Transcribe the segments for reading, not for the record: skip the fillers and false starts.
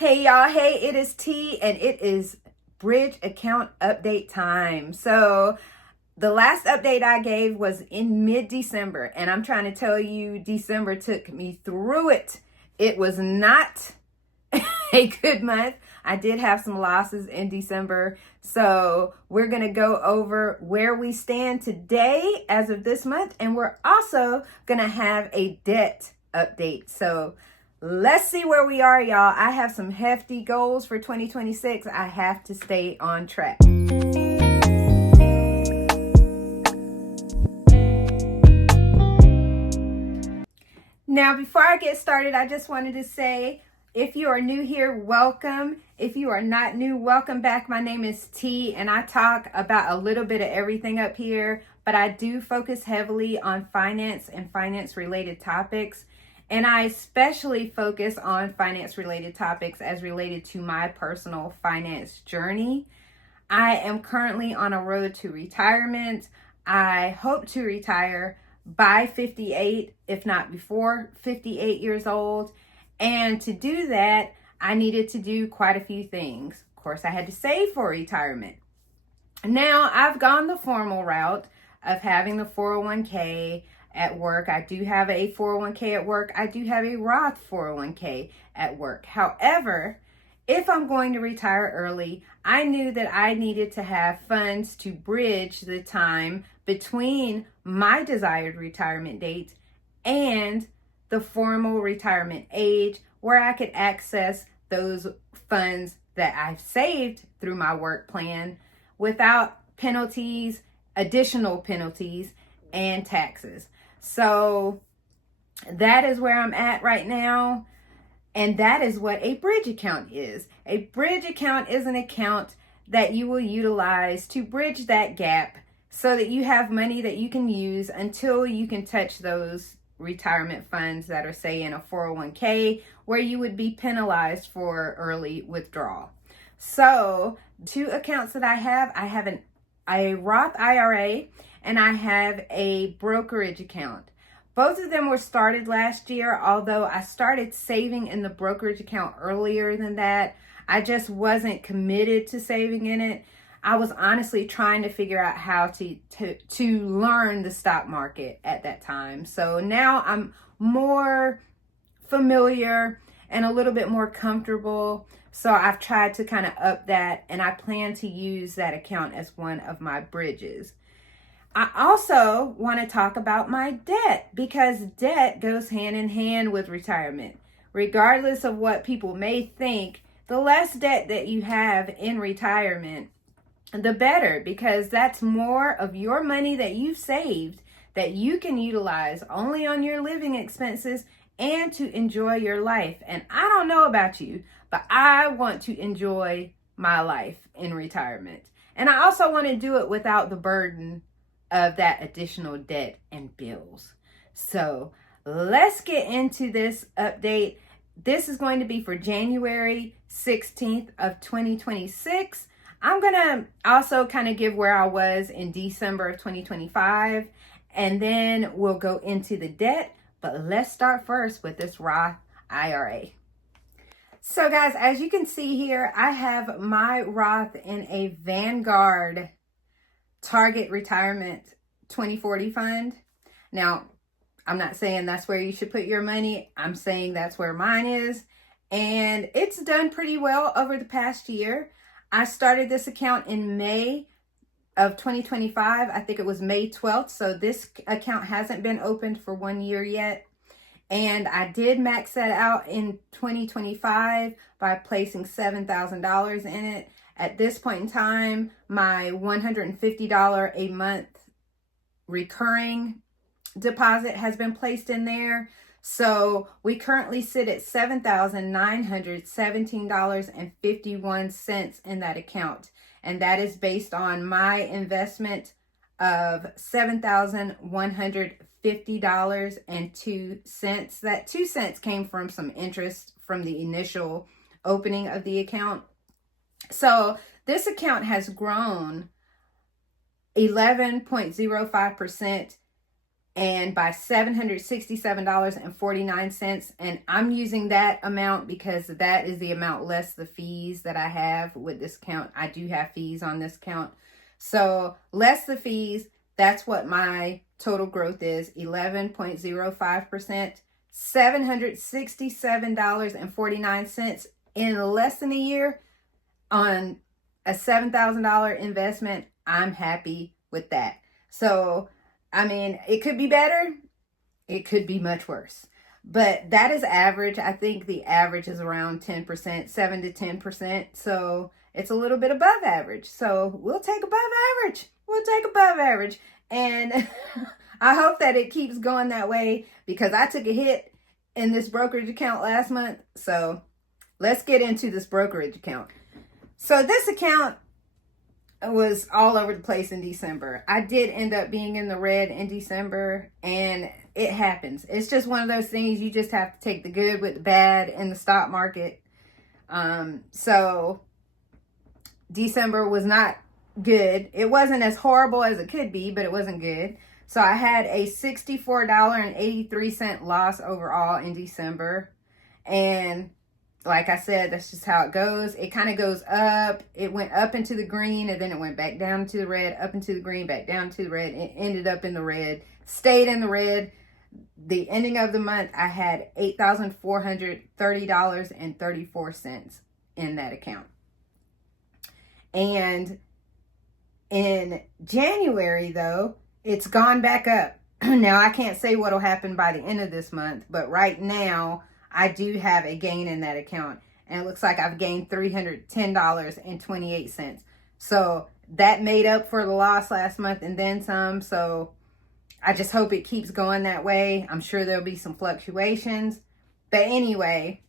Hey y'all, hey, it is T and it is bridge account update time. So the last update I gave was in mid-December, and I'm trying to tell you, December took me through it. It was not a good month. I did have some losses in December. So we're going to go over where we stand today as of this month, and we're also going to have a debt update. So let's see where we are, y'all. I have some hefty goals for 2026. I have to stay on track. Now, before I get started, I just wanted to say, if you are new here, welcome. If you are not new, welcome back. My name is T, and I talk about a little bit of everything up here, but I do focus heavily on finance and finance-related topics. And I especially focus on finance-related topics as related to my personal finance journey. I am currently on a road to retirement. I hope to retire by 58, if not before 58 years old. And to do that, I needed to do quite a few things. Of course, I had to save for retirement. Now, I've gone the formal route of having the 401k at work. I do have a 401k at work. I do have a Roth 401k at work. However, if I'm going to retire early, I knew that I needed to have funds to bridge the time between my desired retirement date and the formal retirement age, where I could access those funds that I've saved through my work plan without penalties, additional penalties, and taxes. So that is where I'm at right now. And that is what a bridge account is. A bridge account is an account that you will utilize to bridge that gap so that you have money that you can use until you can touch those retirement funds that are, say, in a 401k, where you would be penalized for early withdrawal. So two accounts that I have a Roth IRA and I have a brokerage account. Both of them were started last year, although I started saving in the brokerage account earlier than that. I just wasn't committed to saving in it. I was honestly trying to figure out how to learn the stock market at that time. So now I'm more familiar and a little bit more comfortable. So I've tried to kind of up that, and I plan to use that account as one of my bridges. I also want to talk about my debt, because debt goes hand in hand with retirement. Regardless of what people may think, the less debt that you have in retirement, the better, because that's more of your money that you've saved that you can utilize only on your living expenses and to enjoy your life. And I don't know about you, but I want to enjoy my life in retirement. And I also want to do it without the burden of that additional debt and bills. So let's get into this update. This is going to be for January 16th of 2026. I'm going to also kind of give where I was in December of 2025, and then we'll go into the debt. But let's start first with this Roth IRA. So guys, as you can see here, I have my Roth in a Vanguard Target Retirement 2040 fund. Now, I'm not saying that's where you should put your money. I'm saying that's where mine is. And it's done pretty well over the past year. I started this account in May of 2025. I think it was May 12th. So this account hasn't been opened for 1 year yet. And I did max that out in 2025 by placing $7,000 in it. At this point in time, my $150 a month recurring deposit has been placed in there. So we currently sit at $7,917.51 in that account. And that is based on my investment of $7,150.02. That 2 cents came from some interest from the initial opening of the account. So this account has grown 11.05% and by $767.49. And I'm using that amount because that is the amount less the fees that I have with this account. I do have fees on this account. So less the fees, that's what my total growth is, 11.05%, $767.49 in less than a year on a $7,000 investment. I'm happy with that. So, I mean, it could be better. It could be much worse. But that is average. I think the average is around 10%, 7 to 10%. So it's a little bit above average. So we'll take above average. We'll take above average. And I hope that it keeps going that way, because I took a hit in this brokerage account last month. So let's get into this brokerage account. So this account was all over the place in December. I did end up being in the red in December, and it happens. It's just one of those things. You just have to take the good with the bad in the stock market. So December was not good. It wasn't as horrible as it could be, but it wasn't good. So I had a $64.83 loss overall in December. And like I said, that's just how it goes. It kind of goes up. It went up into the green, and then it went back down to the red, up into the green, back down to the red. It ended up in the red, stayed in the red. The ending of the month, I had $8,430.34 in that account. And in January, though, it's gone back up. Now, I can't say what will happen by the end of this month, but right now, I do have a gain in that account. And it looks like I've gained $310.28. So that made up for the loss last month and then some. So I just hope it keeps going that way. I'm sure there'll be some fluctuations. But anyway,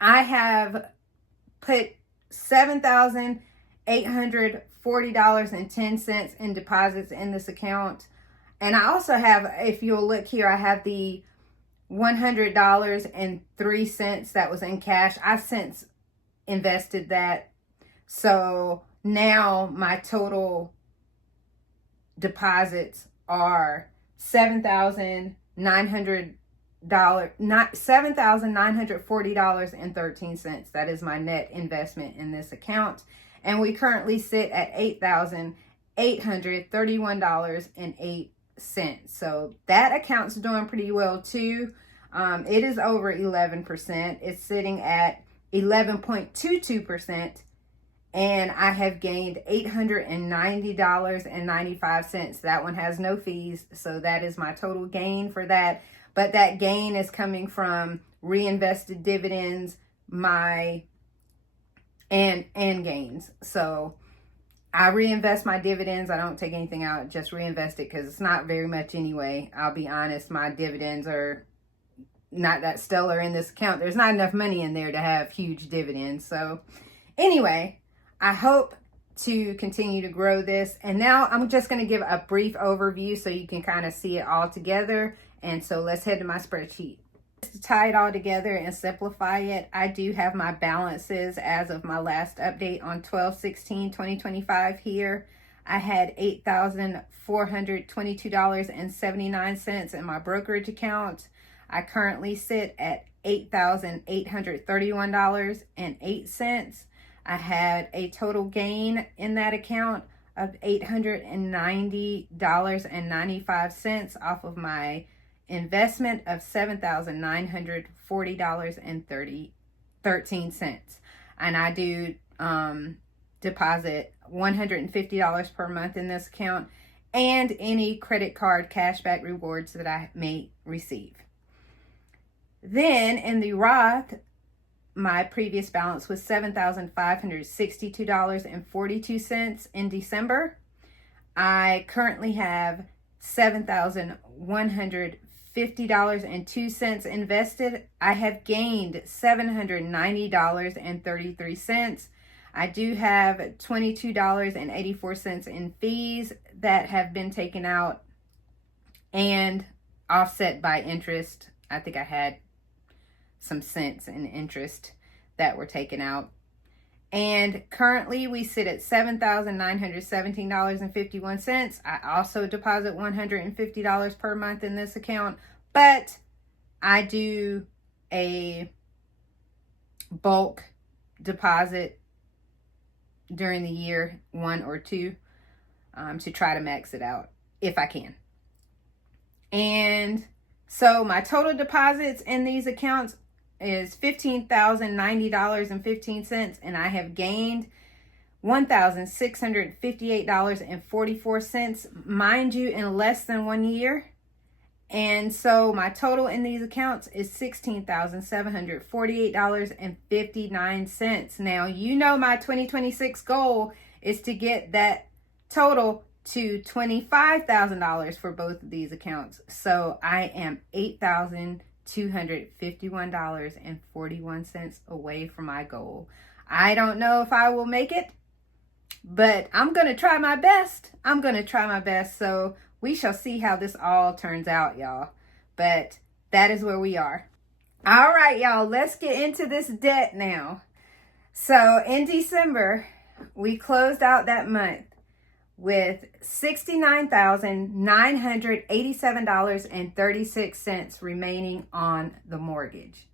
I have put $7,840.10 in deposits in this account. And I also have, if you'll look here, I have the $100.03 that was in cash. I've since invested that. So now my total deposits are $7,940.13. That is my net investment in this account. And we currently sit at $8,831.08. So that account's doing pretty well too. It is over 11%. It's sitting at 11.22%. And I have gained $890.95. That one has no fees. So that is my total gain for that. But that gain is coming from reinvested dividends, and gains. So I reinvest my dividends. I don't take anything out, just reinvest it, because it's not very much anyway. I'll be honest, my dividends are not that stellar in this account. There's not enough money in there to have huge dividends. So anyway, I hope to continue to grow this. And now I'm just going to give a brief overview so you can kind of see it all together. And so let's head to my spreadsheet. To tie it all together and simplify it, I do have my balances as of my last update on 12/16/2025 here. I had $8,422.79 in my brokerage account. I currently sit at $8,831.08. I had a total gain in that account of $890.95 off of my investment of $7,940.13. And I do deposit $150 per month in this account, and any credit card cashback rewards that I may receive. Then in the Roth, my previous balance was $7,562.42 in December. I currently have $7,150.02 invested. I have gained $790.33. I do have $22.84 in fees that have been taken out and offset by interest. I think I had some cents in interest that were taken out. And currently we sit at $7,917.51. I also deposit $150 per month in this account, but I do a bulk deposit during the year, 1 or 2, to try to max it out if I can. And so my total deposits in these accounts is $15,090.15, and I have gained $1,658.44, mind you, in less than 1 year. And so my total in these accounts is $16,748.59. Now, you know my 2026 goal is to get that total to $25,000 for both of these accounts. So I am $8,251.41 away from my goal. I don't know if I will make it, but I'm going to try my best. So we shall see how this all turns out, y'all. But that is where we are. All right, y'all, let's get into this debt now. So in December, we closed out that month with $69,987.36 remaining on the mortgage.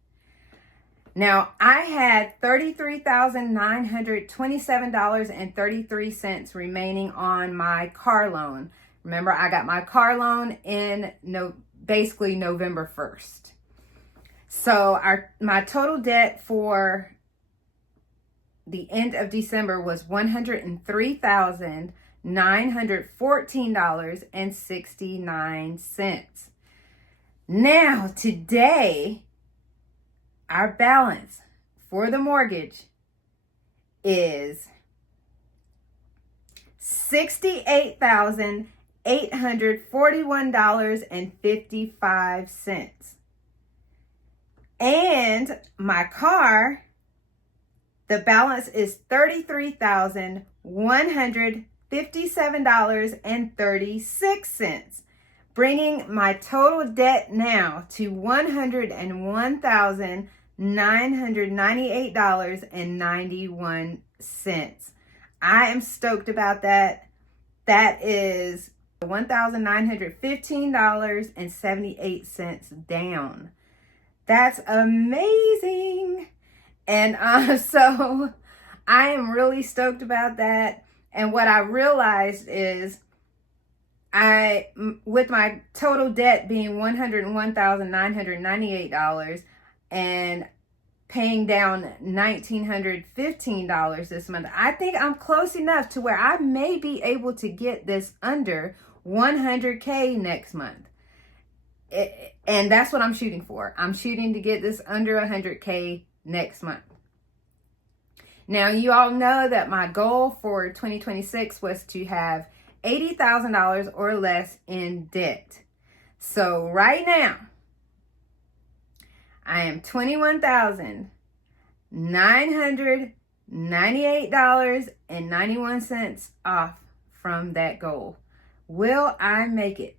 Now, I had $33,927.33 remaining on my car loan. Remember, I got my car loan in basically November 1st. So my total debt for the end of December was $103,914.69. Now, today, our balance for the mortgage is $68,841.55. And my car, the balance is $33,157.36, bringing my total debt now to $101,998.91. I am stoked about that. That is $1,915.78 down. That's amazing. And so I am really stoked about that. And what I realized is with my total debt being $101,998 and paying down $1,915 this month, I think I'm close enough to where I may be able to get this under $100K next month. And that's what I'm shooting for. I'm shooting to get this under $100K next month. Now, you all know that my goal for 2026 was to have $80,000 or less in debt. So right now, I am $21,998.91 off from that goal. Will I make it?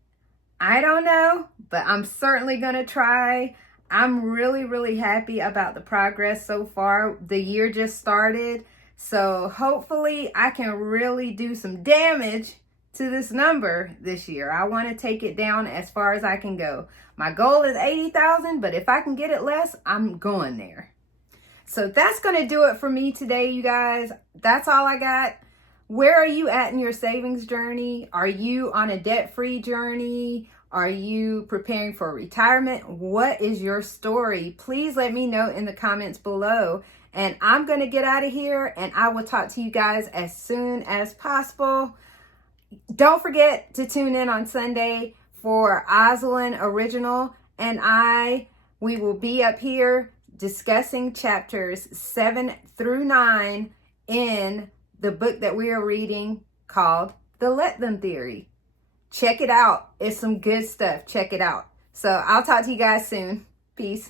I don't know, but I'm certainly going to try. I'm really, really happy about the progress so far. The year just started, so hopefully I can really do some damage to this number this year. I want to take it down as far as I can go. My goal is 80,000, but if I can get it less, I'm going there. So that's going to do it for me today, you guys. That's all I got. Where are you at in your savings journey? Are you on a debt-free journey? Are you preparing for retirement? What is your story? Please let me know in the comments below. And I'm going to get out of here, and I will talk to you guys as soon as possible. Don't forget to tune in on Sunday for Oslin Original, and we will be up here discussing chapters 7 through 9 in the book that we are reading called The Let Them Theory. Check it out. It's some good stuff. Check it out. So I'll talk to you guys soon. Peace.